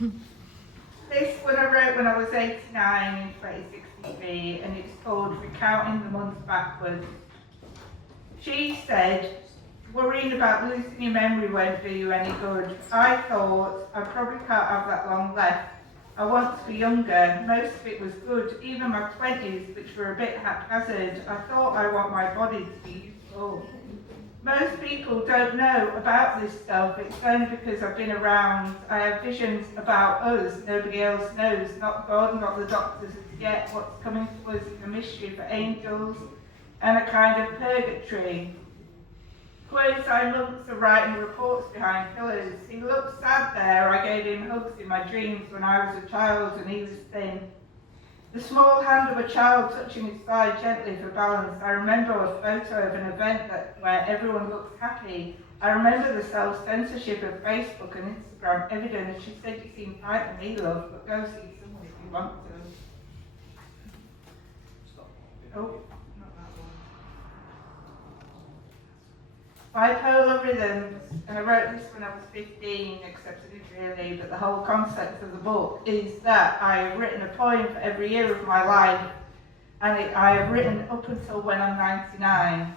This one I wrote when I was 89 in 2063, and it's called Recounting the Months Backwards. She said, worrying about losing your memory won't do you any good. I thought, I probably can't have that long left. I want to be younger. Most of it was good, even my 20s, which were a bit haphazard. I thought I want my body to be useful. Most people don't know about this stuff. It's only because I've been around. I have visions about us. Nobody else knows. Not God, not the doctors as yet. What's coming to us is a mystery for angels and a kind of purgatory. Quasi monks are writing reports behind pillars. He looked sad there. I gave him hugs in my dreams when I was a child and he was thin. The small hand of a child touching his side gently for balance. I remember a photo of an event where everyone looked happy. I remember the self-censorship of Facebook and Instagram evidence. She said, you seem frightened, me, love, but go see someone if you want to. Oh, not that one. Bipolar rhythms, and I wrote this when I was 15, except I didn't really, but the whole concept of the book is that I've written a poem for every year of my life, and I have written up until when I'm 99,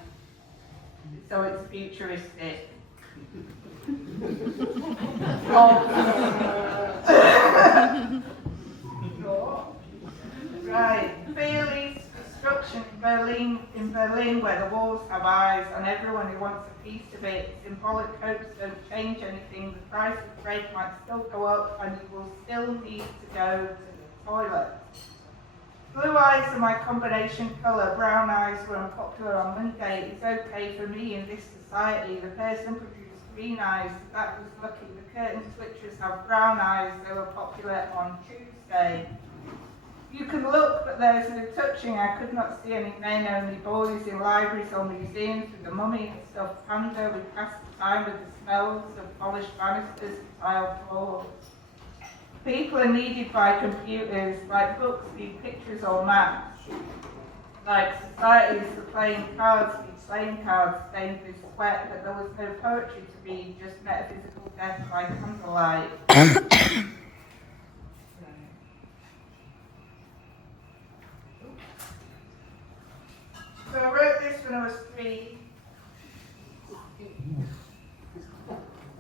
so it's futuristic. Right, Fearley's destruction in Berlin, where the walls have eyes, and everyone who wants a piece of it. Symbolic hopes don't change anything. The price of bread might still go up, and you will still need to go to the toilet. Blue eyes are my combination colour. Brown eyes were unpopular on Monday. It's okay for me in this society. The person produced green eyes. That was lucky. The curtain switchers have brown eyes. They were popular on Tuesday. You can look, but there's no touching. I could not see any men, only boys in libraries or museums with the mummy and stuffed panda. We passed the time with the smells of polished banisters and tile floors. People are needed by computers, like books need pictures or maps. Like societies, the playing cards need playing cards stained with sweat, but there was no poetry to read, just metaphysical death by candlelight. So I wrote this when I was 3.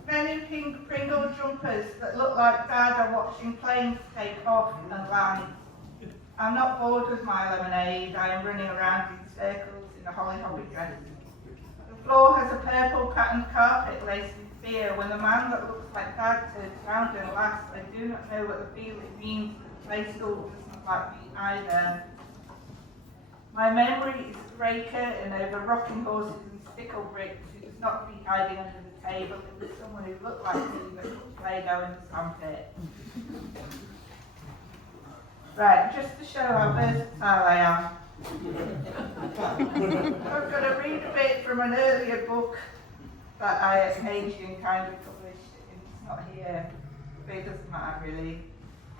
Men in pink Pringle jumpers that look like Dad are watching planes take off and land. I'm not bored with my lemonade. I am running around in circles in a holly-hoppy dress. The floor has a purple patterned carpet laced with fear. When the man that looks like Dad turns round and laughs, I do not know what the feeling means. The play school doesn't like me either. My memory is grey curtain over rocking horses and stickle bricks. It was not me hiding under the table. It was someone who looked like me but could play down in the sandpit. Right, just to show how versatile I am. I'm going to read a bit from an earlier book that I occasionally kind of published. It's not here, but it doesn't matter really.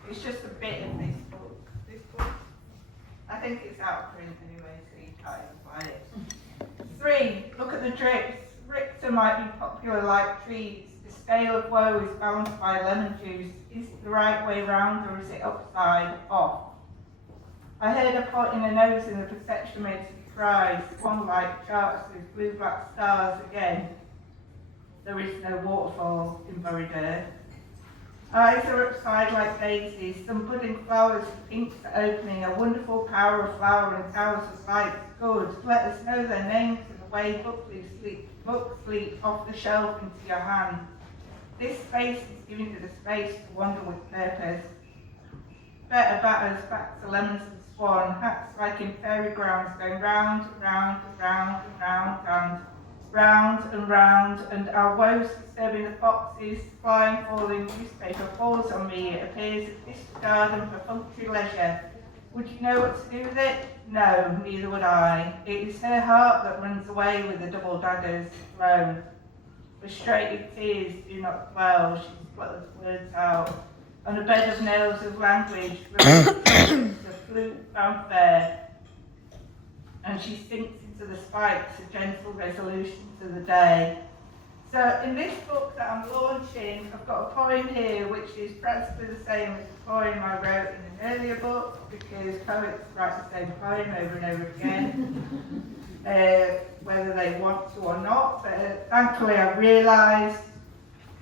It's just a bit of this book. This book. I think it's out of print anyway, so you can't even buy it. 3, look at the drips. Richter might be popular like trees. The scale of woe is balanced by lemon juice. Is it the right way round or is it upside off? I heard a pointing a nose in the perception makes me cry. Swan like charts with blue black stars again. There is no waterfall in buried earth. Eyes are upside like daisies, some budding flowers with pinks are opening, a wonderful power of flower and towers of light. Good, let us know their names and the way books leap off the shelf into your hand. This space is giving you the space to wander with purpose. Better batters back to lemons and swan, hats like in fairy grounds going round and round and round and round and round and round, and our woes disturbing the foxes, flying, falling newspaper falls on me. It appears a disregard and perfunctory leisure. Would you know what to do with it? No, neither would I. It is her heart that runs away with the double daggers thrown. Frustrated tears do not dwell, she splutters words out. On a bed of nails of language, the flute fanfare, and she sinks into the spikes, a gentle resolution to the day. So in this book that I'm launching, I've got a poem here which is practically the same as the poem I wrote in an earlier book, because poets write the same poem over and over again, whether they want to or not. But thankfully I've realised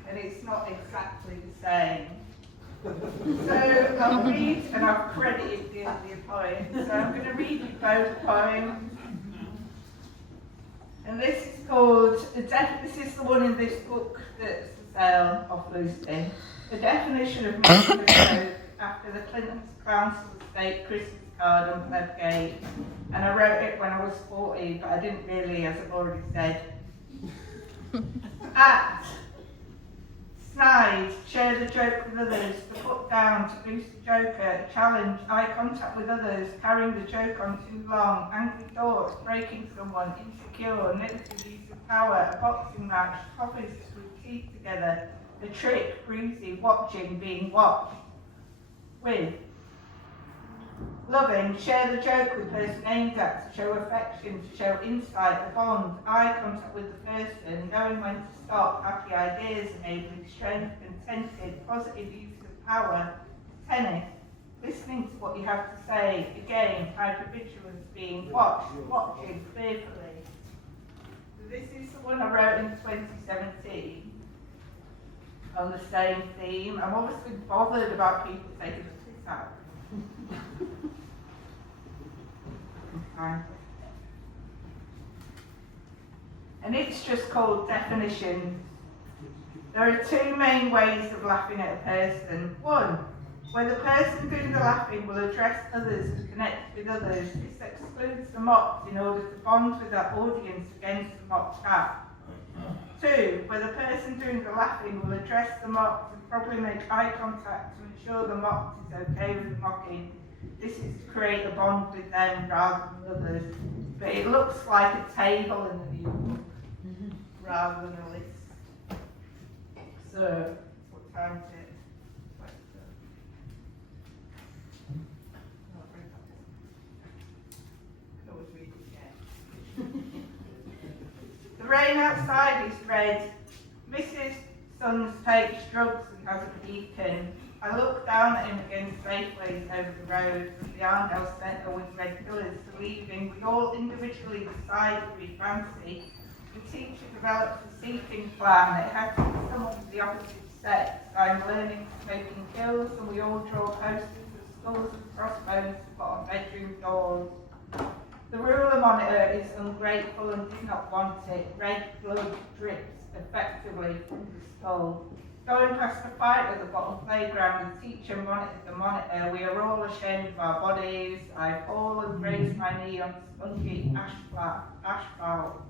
that it's not exactly the same. So I'll read, and I've credited the earlier poem, so I'm going to read you both poems. And this is called, this is the one in this book that's the sale of Lucy. The definition of making a joke after the Clinton's Council State Christmas card on Plebgate. And I wrote it when I was 40, but I didn't really, as I've already said. Act. Snide, share the joke with others, to put down, to boost the joker, challenge, eye contact with others, carrying the joke on too long, angry thoughts, breaking someone, insecure, negative use of power, a boxing match, topics with teeth together, a trick, breezy, watching, being watched. With. Loving, share the joke with person aimed at, to show affection, to show insight, a bond, eye contact with the person, knowing when to stop, happy ideas, enabling strength, contented, positive use of power, tennis, listening to what you have to say, again, hypervigilance, being watched, watching fearfully. So this is the one I wrote in 2017 on the same theme. I'm obviously bothered about people taking the piss out. And it's just called definitions. There are two main ways of laughing at a person. One, where the person doing the laughing will address others to connect with others. This excludes the mocked in order to bond with that audience against the mocked at. Two, where the person doing the laughing will address the mocked and probably make eye contact to ensure the mocked is okay with the mocking. This is to create a bond with them rather than others. But it looks like a table in the new book rather than a list. So, what time is it? I can always read it again. The rain outside is red. Mrs. Sons takes drugs and has a beacon. I look down at him against Safeways over the road with the Arndale Centre with red pillars to leaving. We all individually decide what we fancy. The teacher develops a seating plan. It has to be someone of the opposite sex. I'm learning smoking kills, and we all draw posters of skulls and crossbones to put on bedroom doors. The ruler monitor is ungrateful and did not want it. Red blood drips effectively from the skull. Going past the fight at the bottom playground, the teacher monitors the monitor. We are all ashamed of our bodies. I fall and raise my knee on spunky asphalt.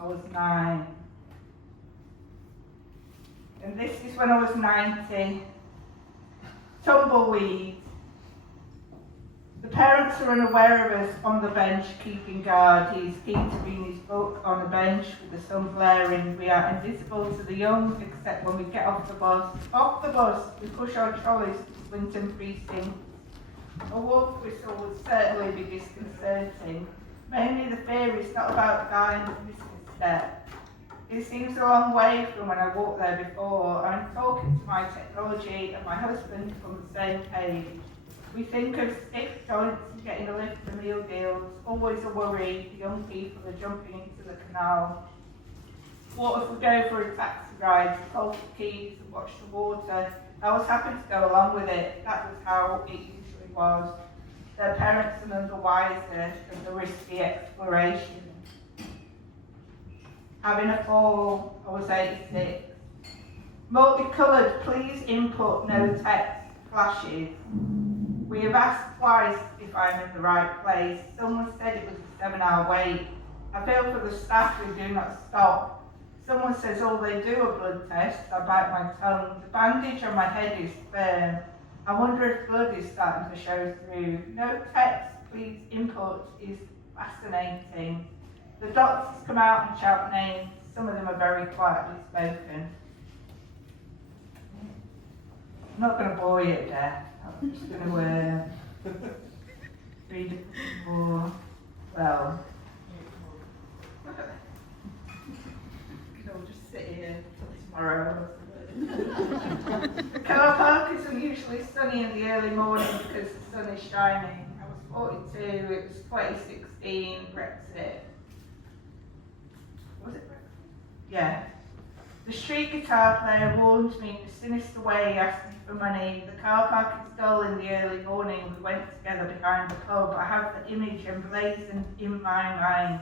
I was 9. And this is when I was 90. Tumbleweed. The parents are unaware of us on the bench keeping guard. He is keen to read his book on the bench with the sun blaring. We are invisible to the young except when we get off the bus. Off the bus, we push our trolleys to Swinton Precinct. A wolf whistle would certainly be disconcerting. Mainly the fear is not about dying of misstep. It seems a long way from when I walked there before. I'm talking to my technology and my husband on the same page. We think of stiff joints and getting a lift to meal deals, always a worry. The young people are jumping into the canal. What if we go for a taxi ride to Salford Keys and watch the water? I was happy to go along with it. That was how it usually was. Their parents are none the wiser than the risky exploration. Having a fall, I was 86. Multicoloured, please input, no text, flashes. We have asked twice if I'm in the right place. Someone said it was a 7-hour wait. I feel for the staff who do not stop. Someone says all they do are blood tests. I bite my tongue. The bandage on my head is firm. I wonder if blood is starting to show through. No text, please input is fascinating. The doctors come out and shout names. Some of them are very quietly spoken. I'm not going to bore you to death. I'm just going to read a more. Well, no sit here till tomorrow. The car park is unusually sunny in the early morning because the sun is shining. I was 42, it was 2016, Brexit. Was it Brexit? Yeah. The street guitar player warned me in a sinister way. He asked me for money. The car park is dull in the early morning. We went together behind the pub. I have the image emblazoned in my mind.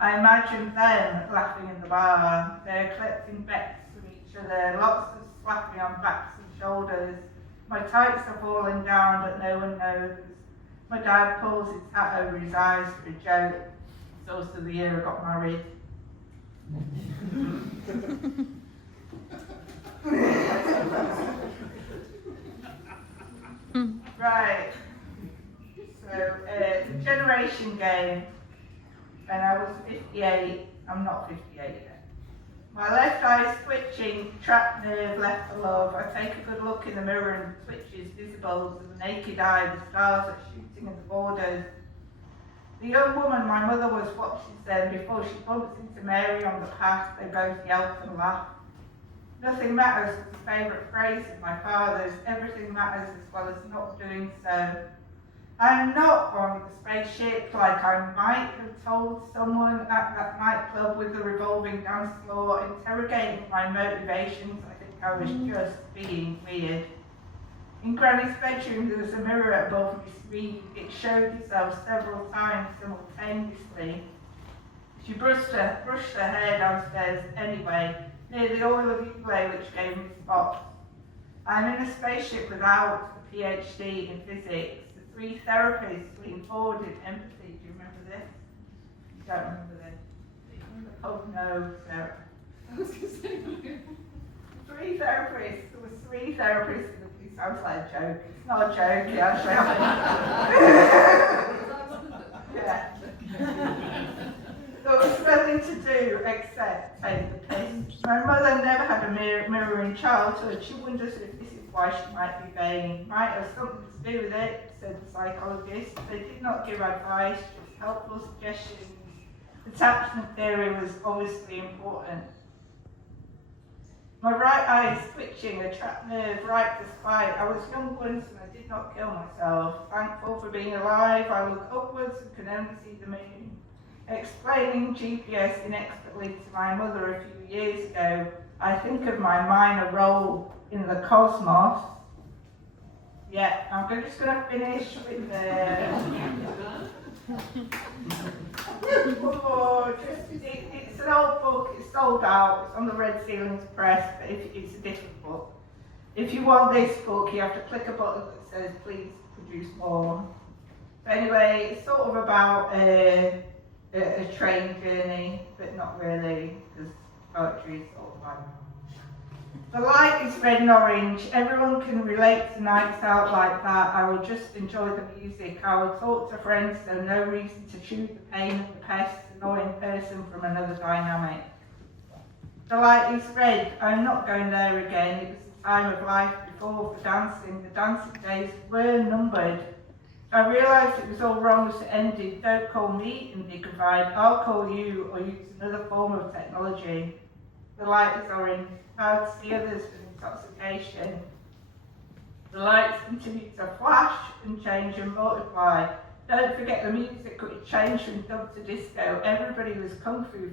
I imagine them laughing in the bar. They're collecting bets from each other, lots of slapping on backs and shoulders. My tights are falling down, but no one knows. My dad pulls his hat over his eyes for a joke. It's also the year I got married. Right. So, the generation game. When I was 58, I'm not 58 yet. My left eye is twitching, trapped nerve left for love. I take a good look in the mirror and the twitch is visible to the naked eye. The stars are shooting in the borders. The young woman my mother was watching them before she bumps into Mary on the path. They both yelp and laugh. Nothing matters was the favourite phrase of my father's. Everything matters as well as not doing so. I'm not on the spaceship like I might have told someone at that nightclub with the revolving dance floor, interrogating my motivations. I think I was just being weird. In Granny's bedroom there was a mirror above me screen. It showed itself several times simultaneously. She brushed her hair downstairs anyway, near the oil of Ukulele which gave me spots. I'm in a spaceship without a PhD in physics. The three therapists leaned forward in empathy. Do you remember this? You don't remember this? Oh no, Sarah. I was going to say Three therapists. There were three therapists. It sounds like a joke. It's not a joke, it actually happened. Yeah. There was nothing to do except take the piss. My mother never had a mirror in childhood. She wonders if this is why she might be vain. Might have something to do with it, said the psychologist. They did not give advice, just helpful suggestions. Attachment theory was obviously important. My right eye is twitching, a trapped nerve right to spite. I was young once and I did not kill myself. Thankful for being alive, I look upwards and can only see the moon. Explaining GPS inexpertly to my mother a few years ago, I think of my minor role in the cosmos. Yeah, I'm just going to finish with it's an old book, it's sold out, it's on the Red Ceilings Press, but it's a different book. If you want this book, you have to click a button that says, please produce more. But anyway, it's sort of about a train journey, but not really, because poetry is sort of like. The light is red and orange. Everyone can relate to nights out like that. I will just enjoy the music. I will talk to friends, so no reason to choose the pain of the pest, annoying person from another dynamic. The light is red. I'm not going there again. It was the time of life before for dancing. The dancing days were numbered. I realised it was all wrong as it ended. Don't call me undignified. I'll call you or use another form of technology. The light is orange. How to see others with intoxication. The lights continue to flash and change and multiply. Don't forget the music which changed from dub to disco. Everybody was kung fu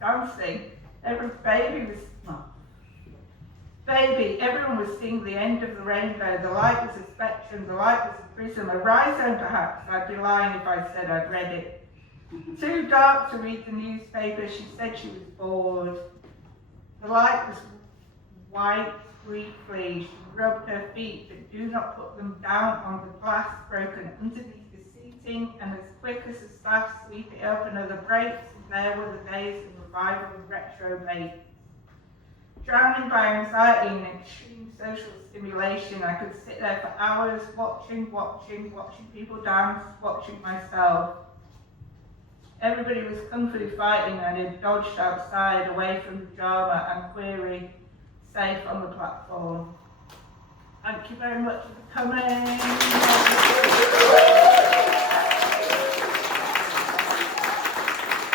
dancing. Everyone was seeing the end of the rainbow. The light was a spectrum, the light was a prism, a rhizome perhaps. I'd be lying if I said I'd read it. Too dark to read the newspaper, she said she was bored. The light was white briefly. She rubbed her feet, but do not put them down on the glass broken underneath the seating, and as quick as the staff sweep it up, another breaks, and there were the days of revival and retrobate. Drowning by anxiety and extreme social stimulation, I could sit there for hours watching people dance, watching myself. Everybody was kung fu fighting and had dodged outside, away from the drama and query, safe on the platform. Thank you very much for coming.